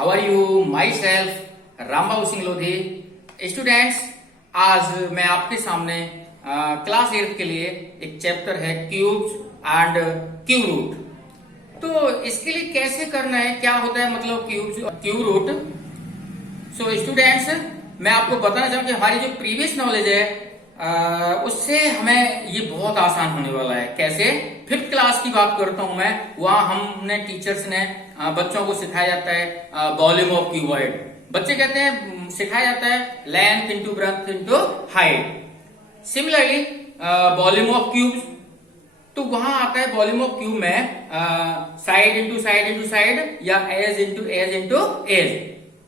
How are you? Myself Rambabu Singh Lodhi. Students, आज मैं आपके सामने क्लास 8 के लिए एक चैप्टर है क्यूब्स एंड क्यूब रूट। तो इसके लिए कैसे करना है, क्या होता है मतलब क्यूब्स और क्यूब रूट। सो स्टूडेंट्स, मैं आपको बताना चाहूँ कि हमारी जो प्रीवियस नॉलेज है उससे हमें ये बहुत आसान होने वाला है। कैसे? 5th क्लास की बात करता हूं मैं, वहां हमने टीचर्स ने बच्चों को सिखाया जाता है वॉल्यूम ऑफ क्यूबॉइड। बच्चे कहते हैं सिखाया जाता है length into breadth into height. Similarly volume of cubes, तो वहां आता है वॉल्यूम ऑफ क्यूब में side into side into side या एज इंटू एज,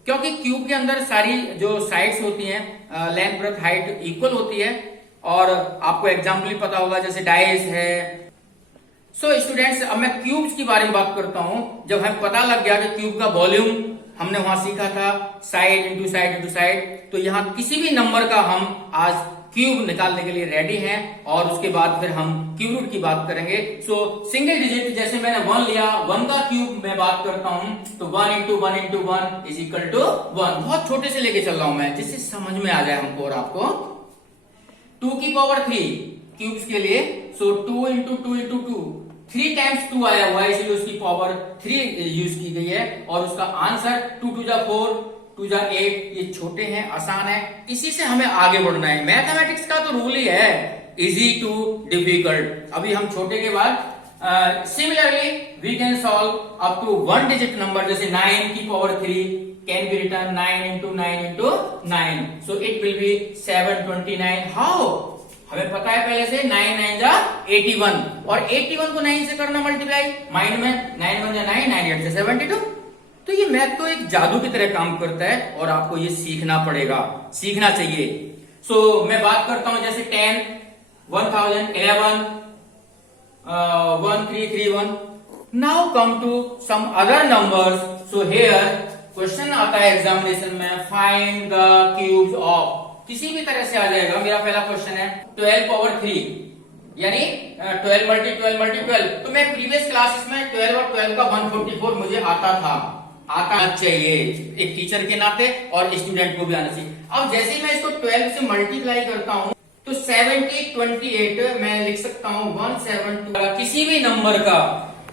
क्योंकि क्यूब के अंदर सारी जो साइड्स होती हैं लेंथ ब्रेड्थ हाइट इक्वल होती है। और आपको एग्जाम्पल भी पता होगा जैसे डाइस है। सो स्टूडेंट्स, अब मैं क्यूब्स के बारे में बात करता हूं। जब हमें पता लग गया कि क्यूब का वॉल्यूम हमने वहां सीखा था side into side into side, तो यहां किसी भी नंबर का हम आज क्यूब निकालने के लिए रेडी हैं और उसके बाद फिर हम क्यूब रूट की बात करेंगे। सो सिंगल डिजिट, जैसे मैंने 1 लिया, 1 का क्यूब मैं बात करता हूं तो 1 into 1 into 1 is equal to 1। बहुत छोटे से लेके चल रहा हूं मैं, जिससे समझ में आ जाए हमको और आपको। 2 की पावर 3 क्यूब्स के लिए, सो 2 इंटू 2 इंटू 2, 3 टाइम्स 2 आया हुआ है, इसलिए उसकी पावर 3 यूज की गई है। और उसका आंसर 2 टू 4 2 जा 8। ये छोटे हैं, आसान है, इसी से हमें आगे बढ़ना है। मैथमेटिक्स का तो रूल ही है इजी टू डिफिकल्ट। अभी हम छोटे के बाद similarly we can solve up to 1 digit number, जैसे 9 की power 3 can be written 9 into 9 into 9, so it will be 729। How? हमें पता है पहले से 9 9 जा 81, और 81 को 9 से करना मल्टीप्लाई, माइंड में 9 1 जा 9, 9 8 से 72। तो ये मैथ तो एक जादू की तरह काम करता है और आपको ये सीखना पड़ेगा, सीखना चाहिए। सो मैं बात करता हूं जैसे 10, 1000, 11, 1331। Now come to some other numbers. So here question आता है एग्जामिनेशन में, फाइंड द क्यूब्स ऑफ, किसी भी तरह से आ जाएगा। मेरा पहला क्वेश्चन है 12 पावर 3, यानी 12 मल्टी 12 मल्टी 12। तो मैं प्रीवियस क्लासेस में 12 और 12 का 144 मुझे आता चाहिए एक टीचर के नाते, और स्टूडेंट को भी आना चाहिए। अब जैसे ही मैं इसको 12 से मल्टीप्लाई करता हूं तो 7028 मैं लिख सकता हूं 172। किसी भी नंबर का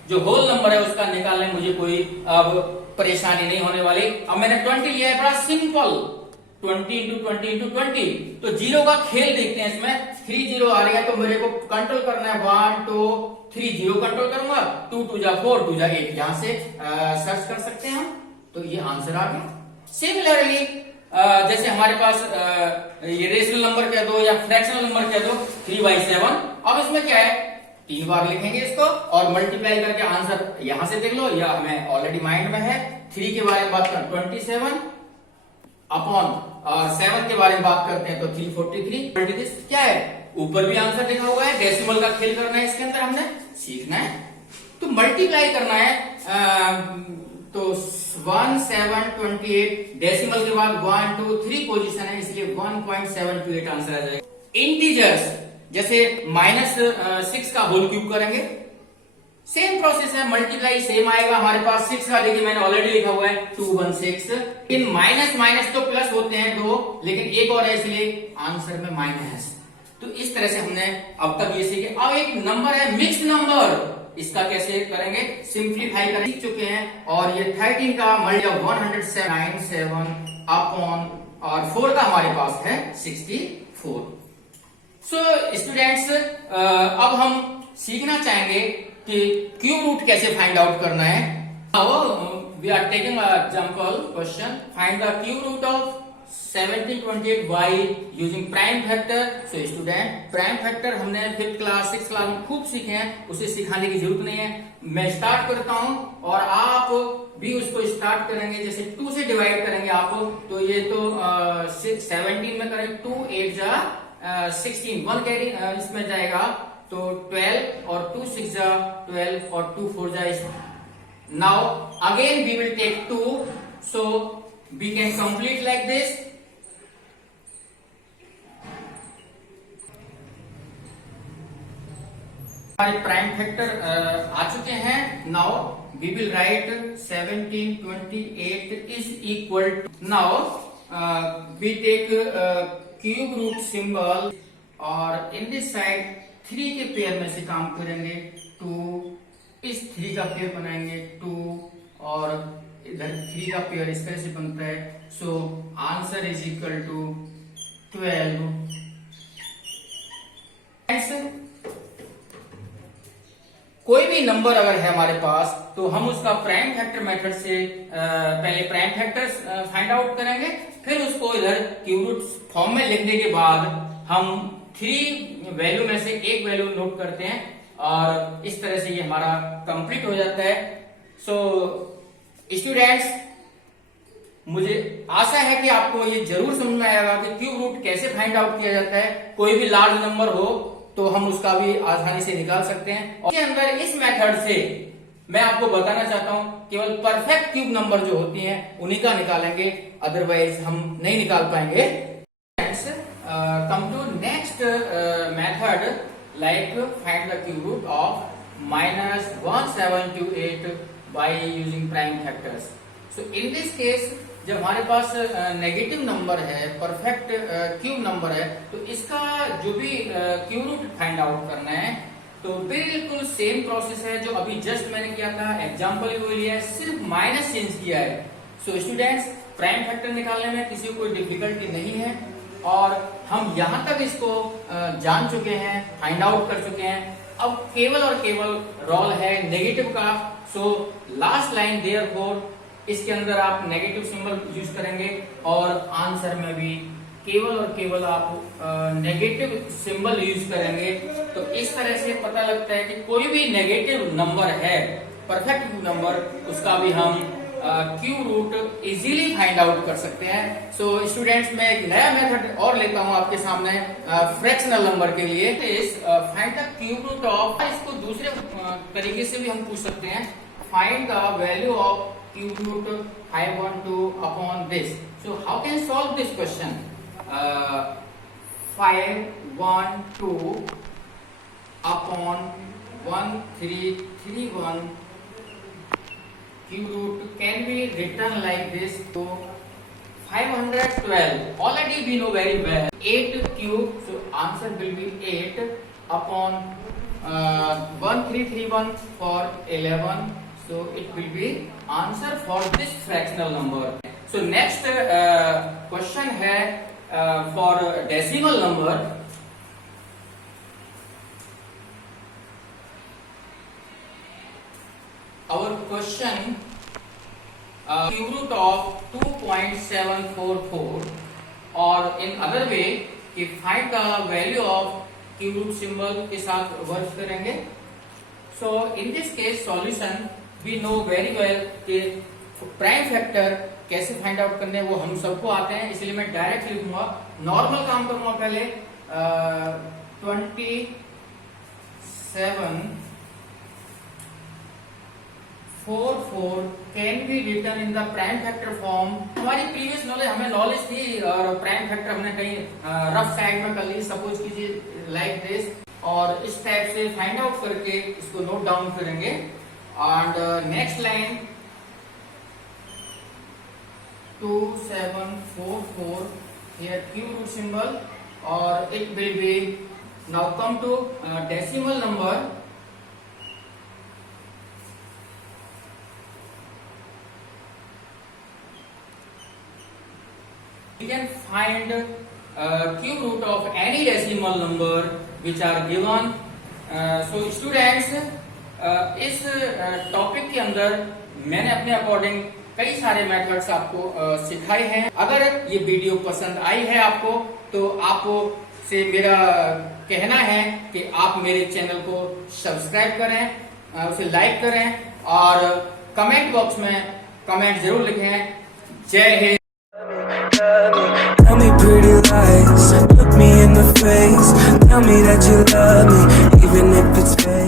जो होल नंबर है उसका निकालने में मुझे कोई अब परेशानी नहीं होने वाली। अब मैंने 20 लिया है, बड़ा सिंपल, 20 इंटू 20 इंटू 20। तो जीरो का खेल देखते हैं इसमें। 3 0 आ रही है तो मेरे को कंट्रोल करना है, 1 2 3 0 कंट्रोल करूंगा, 2 2 जा 4 2 जा 8, यहां से सर्च कर सकते हैं हम, तो ये आंसर आ गया। सिमिलरली जैसे हमारे पास ये रेशनल नंबर कह दो या फ्रैक्शनल नंबर कह दो, 3/7। अब इसमें क्या है, 3 बार लिखेंगे इसको और मल्टीप्लाई करके आंसर यहां से देख लो, या हमें ऑलरेडी माइंड में है। 3 के बारे में बात करें 27 अपॉन 7 के बारे में बात करते हैं तो 343। क्या है, ऊपर भी आंसर लिखा हुआ है, डेसिमल का खेल करना है इसके अंदर, हमने सीखना है। तो मल्टीप्लाई करना है तो 1728, डेसिमल के बाद 1 2 3 पोजीशन है, इसलिए 1.728 आंसर आ जाएगा। इंटीजर्स जैसे -6 का होल क्यूब करेंगे, सेम प्रोसेस है, मल्टीप्लाई सेम आएगा हमारे पास। 6 का देखिए मैंने ऑलरेडी लिखा हुआ है 216। इन माइनस माइनस तो प्लस होते हैं 2, लेकिन एक और है इसलिए आंसर में माइनस। तो इस तरह से हमने अब तक ये सीखे। अब एक नंबर है मिक्स्ड नंबर, इसका कैसे करेंगे, सिंप्लीफाई कर सीख चुके हैं। और ये 13 का मल्टीप्लाई 197 अपॉन और 4 का हमारे पास है 64। सो स्टूडेंट्स, अब हम सीखना चाहेंगे कि क्यूब रूट कैसे फाइंड आउट करना है। We are taking example question, find the cube root of 1728 by using prime factor. So student, prime factor हमने 5th क्लास 6th क्लास में खूब सीखे हैं, उसे सिखाने की जरूरत नहीं है। मैं स्टार्ट करता हूं और आप भी उसको स्टार्ट करेंगे। जैसे 2 से डिवाइड करेंगे आप, तो ये तो 17 में करेंगे, 2 8 जा 16, 1 कैरी इसमें जाएगा तो 12, और 2 6 जा 12, और 2 4 जा। Now again we will take 2, so we can complete like this। हमारे प्राइम फैक्टर आ चुके हैं। Now we will write 1728 is equal to, now we take cube root symbol और in this side 3 के पेयर में से काम करेंगे, 2 इस 3 का पेयर बनाएंगे 2 और इधर 3 का पेयर इस तरह से बनता है। So answer is equal to 12। कोई भी नंबर अगर है हमारे पास तो हम उसका प्राइम फैक्टर मेथड से पहले प्राइम फैक्टर फाइंड आउट करेंगे, फिर उसको इधर क्यूब रूट फॉर्म में लिखने के बाद हम 3 वैल्यू में से एक वैल्यू नोट करते हैं और इस तरह से ये हमारा कंप्लीट हो जाता है। सो स्टूडेंट्स, मुझे आशा है कि आपको ये जरूर समझ में आएगा कि क्यूब रूट कैसे फाइंड आउट किया जाता है। कोई भी लार्ज नंबर हो तो हम उसका भी आसानी से निकाल सकते हैं। और इसके अंदर इस मेथड से मैं आपको बताना चाहता हूं केवल परफेक्ट क्यूब नंबर जो होती हैं उन्हीं का निकालेंगे, अदरवाइज हम नहीं निकाल पाएंगे। Come to next method like find the cube root of -1728 by using prime factors. So in this case जब हमारे पास नेगेटिव नंबर है, परफेक्ट क्यूब नंबर है, तो इसका जो भी क्यूब रूट फाइंड आउट करना है तो बिल्कुल सेम प्रोसेस है जो अभी जस्ट मैंने किया था। एग्जांपल वो लिया है, सिर्फ माइनस चेंज किया है। सो स्टूडेंट्स, प्राइम फैक्टर निकालने में किसी को कोई डिफिकल्टी नहीं है और हम यहां तक इसको जान चुके हैं, फाइंड आउट कर चुके हैं। अब केवल और केवल रोल है नेगेटिव का। सो लास्ट लाइन देयरफॉर इसके अंदर आप नेगेटिव सिंबल यूज करेंगे और आंसर में भी केवल और केवल आप नेगेटिव सिंबल यूज करेंगे। तो इस तरह से पता लगता है कि कोई भी नेगेटिव नंबर है, परफेक्ट नंबर, उसका भी हम cube root easily find out कर सकते हैं। सो स्टूडेंट्स, मैं एक नया मेथड और लेता हूं आपके सामने फ्रैक्शनल नंबर के लिए। Find the cube root of, इसको दूसरे तरीके से भी हम पूछ सकते हैं, find the value of cube root 512 upon this. So how can you solve this question? 512 upon 1331 cube root can be written like this. So 512 already we know very well, 8 cube, so answer will be 8 upon 1331 for 11. So it will be answer for this fractional number. So next question है for decimal number. Our question, cube root of 2.744 or in other way कि find the value of cube root symbol के साथ work करेंगे। So in this case solution we know very well कि prime factor कैसे find out करने वो हम सबको आते हैं, इसलिए मैं डायरेक्ट लिखूंगा। नॉर्मल काम करूंगा पहले 2744 can be written in the prime factor form. हमारी प्रीवियस नॉलेज, हमें नॉलेज थी और प्राइम फैक्टर हमने कहीं रफ साइड में कर ली, सपोज कीजिए लाइक दिस, और इस टाइप से फाइंड आउट करके इसको नोट डाउन करेंगे। And next line 2744, here cube root symbol, or it will be, now come to decimal number. We can find cube root of any decimal number which are given. So students, इस topic के अंदर मैंने अपने according कई सारे methods आपको सिखाए हैं। अगर ये वीडियो पसंद आई है आपको तो आपको से मेरा कहना है कि आप मेरे चैनल को सब्सक्राइब करें, उसे लाइक करें और कमेंट बॉक्स में कमेंट जरूर लिखें। जय Hind. Tell me pretty lies, look me in the face, tell me that you love me, even if it's fake.